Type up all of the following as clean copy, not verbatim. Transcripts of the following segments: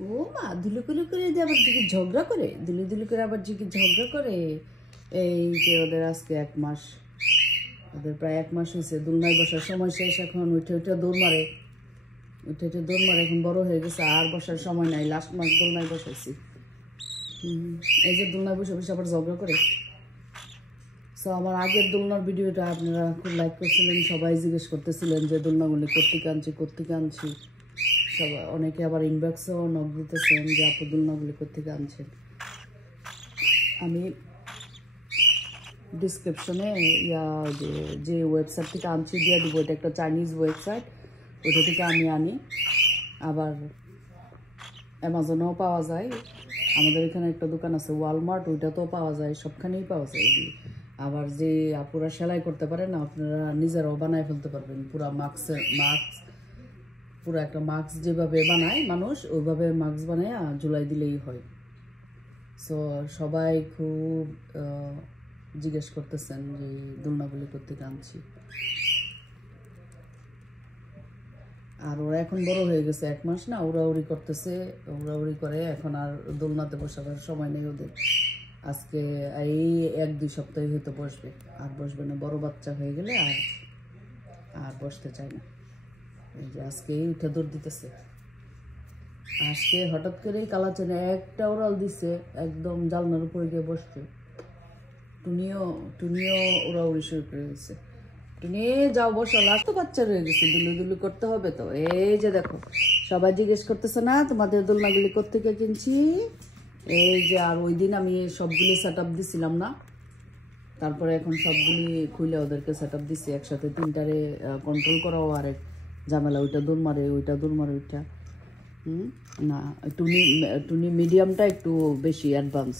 ও মা দুলুকুলু করে যে আবার দিকে ঝগড়া করে, দুলু করে আবার দিকে ঝগড়া করে। এই যে ওদের আজকে 1 মাস, ওদের প্রায় 1 মাস হয়েছে। দোলনায় বসার সময় শেষ, এখন উঠে দৌড় মারে, দৌড় মারে। এখন বড় হয়ে গেছে, আর বসার সময় নাই। লাস্ট মাস দোলনায় বসাইছি। এই যে দোলনায় বসে বসে আবার ঝগড়া করে। সো আমার আগের দোলনার ভিডিওটা আপনারা খুব লাইক করছিলেন, সবাই জিজ্ঞেস করতেছিলেন যে দোলনাগুলি কোত্থেকে আনছি। সবাই অনেকে আবার ইনবক্সেও নক দিতেছেন যে আপু দোলনাগুলি কোত্থেকে আনছেন। আমি ডিসক্রিপশনে যে ওয়েবসাইট থেকে আনছি দিয়ে দিব। এটা একটা চাইনিজ ওয়েবসাইট, ওটা থেকে আমি আনি। আবার অ্যামাজনেও পাওয়া যায়। আমাদের এখানে একটা দোকান আছে ওয়ালমার্ট, ওইটাতেও পাওয়া যায়, সবখানেই পাওয়া যায় এগুলি। আবার যে আপুরা সেলাই করতে পারেন না, আপনারা নিজেরাও বানায় ফেলতে পারবেন। পুরো একটা মাস্ক যেভাবে বানায় মানুষ, ওইভাবে মাস্ক বানায় ঝুলাই দিলেই হয়। সো সবাই খুব জিজ্ঞেস করতেছেন যে দোলনাগুলি কোত্থেকে আনছি। আর ওরা এখন বড় হয়ে গেছে, 1 মাস না, উড়াউড়ি করতেছে, উড়াউড়ি করে। এখন আর দোলনাতে বসাবার সময় নেই ওদের। আজকে এই 1-2 সপ্তাহে হয়তো বসবে, আর বসবে না। বড় বাচ্চা হয়ে গেলে আর বসতে চায় না। এই যে আজকেই উঠে দৌড় দিতেছে। আজকে হঠাৎ করেই কালাচানে একটা ওরাল দিছে, একদম জালনার উপরে গিয়ে বসছে। টুনিও উড়াউড়ি শুরু করে দিচ্ছে। টুনি যাও বসো, লাস্ট তো বাচ্চা রয়ে গেছে, দুলু করতে হবে তো। এই যে দেখো, সবাই জিজ্ঞেস করতেছে না তোমাদের দোলনাগুলি কোত্থেকে কিনছি। এই যে, আর ওই দিন আমি সবগুলি সেট আপ দিছিলাম না, তারপরে এখন সবগুলি খুলে ওদেরকে সেট আপ দিচ্ছি একসাথে। 3টারে কন্ট্রোল করাও আরেক ঝামেলা। ওইটা দৌড় মারে ওইটা। না, টুনি মিডিয়ামটা একটু বেশি অ্যাডভান্স।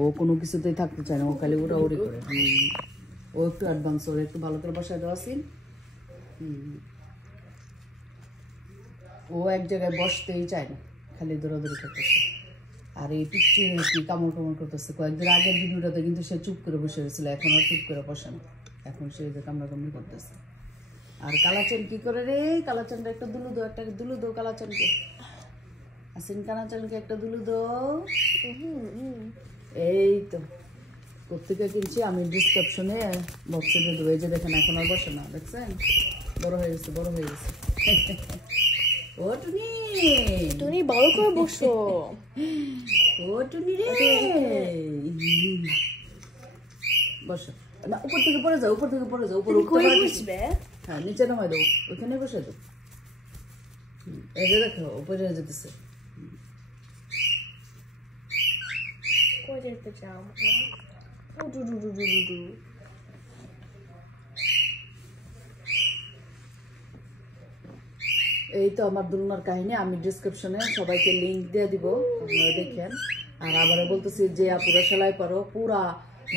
ও কোনো কিছুতেই থাকতে চায় না, ও খালি উড়াউড়ি করে। ও একটু অ্যাডভান্স, ওর একটু ভালো করে বসায় দেওয়া সিন। ও এক জায়গায় বসতেই চায় না, খালি দৌড়াদৌড়ি করতেছে। আর এই পিচ্ছি কি কামড় করতেছে। কয়েকদিন আগের ভিডিওটাতে কিন্তু সে চুপ করে বসে গেছিল, এখন আর চুপ করে বসে না, এখন সে যে কামড়াকামড়ি করতেছে। আর কালাচান কি করে রে, কালাচানটা একটা দুলু দো কালাচানকে। আসেন কালাচানকে একটা দুলু দো। এই তো কোত্থেকে কিনছি আমি ডিসক্রিপশনে বক্সে দিয়ে দেবো। এই যে দেখেন, এখন আর বসে না, দেখছেন বড় হয়ে গেছে। ও টুনি ভালো করে বসো। ও টুনি রে, বসো না, উপর থেকে পড়ে যাও। উপরে বসবে। হ্যাঁ, নিচে নামাই দেবো, ওইখানে বসে দাও। এই যে দেখো উপরে যেতেছে। কই যেতে চাও? এই তো আমার দোলনার কাহিনী। আমি ডিসক্রিপশনে সবাইকে লিঙ্ক দিয়ে দিব, আপনারা দেখেন। আর আবারও বলতেছি যে আপুরা সেলাই পারো, পুরা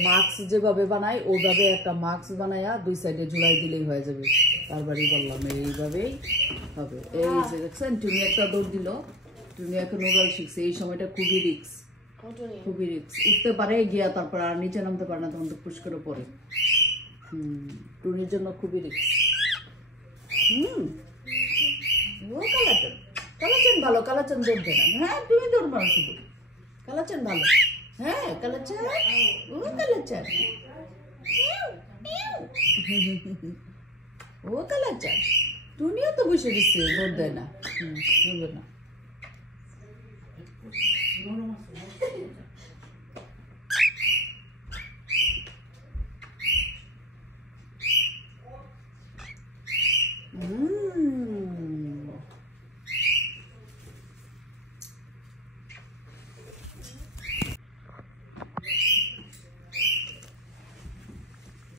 মাস্ক যেভাবে বানাই ওইভাবে একটা মাস্ক বানাইয়া 2 সাইডে ঝুলাই দিলেই হয়ে যাবে। তারপরেই বললাম এইভাবেই হবে। এই যে দেখছেন, টুনি একটা দৌড় দিল। টুনি এখন ওরাল শিখছে। এই সময়টা খুবই রিক্স। উঠতে পারে গিয়া, তারপর আর নিচে নামতে পারে না, তখন তো পুশ করে পড়ে। টুনির জন্য খুবই রিক্স। ও কালাচান ভালো, কালাচান দৌড় দেয় না। হ্যাঁ, তুমি দৌড় মারো শুধু। কালাচান ভালো। হ্যাঁ, কালাচান, ও কালাচান, ও কালাচান। টুনিও তো বসে দিচ্ছে, দৌড় দেয় না। দৌড়বে না।